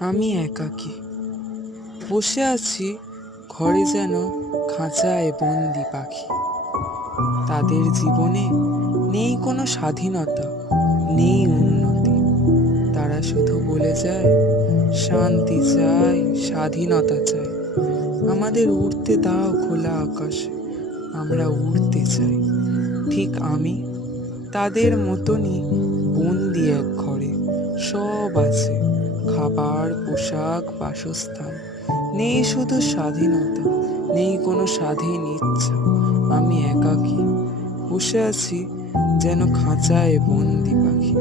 আমি একাকী বসে আছি ঘরে, যেন খাঁচায় বন্দি পাখি। তাদের জীবনে নেই কোনো স্বাধীনতা, নেই উন্নতি। তারা শুধু বলে যায়, শান্তি চাই, স্বাধীনতা চাই। আমাদের উড়তে দাও খোলা আকাশে, আমরা উড়তে চাই। ঠিক আমি তাদের মতনই বন্দি এক ঘরে। সব আছে, খাবার, পোশাক, বাসস্থান। নেই শুধু স্বাধীনতা, নেই কোনো স্বাধীন ইচ্ছা। আমি একাকী বসে আছি, যেন খাঁচায় বন্দি পাখি।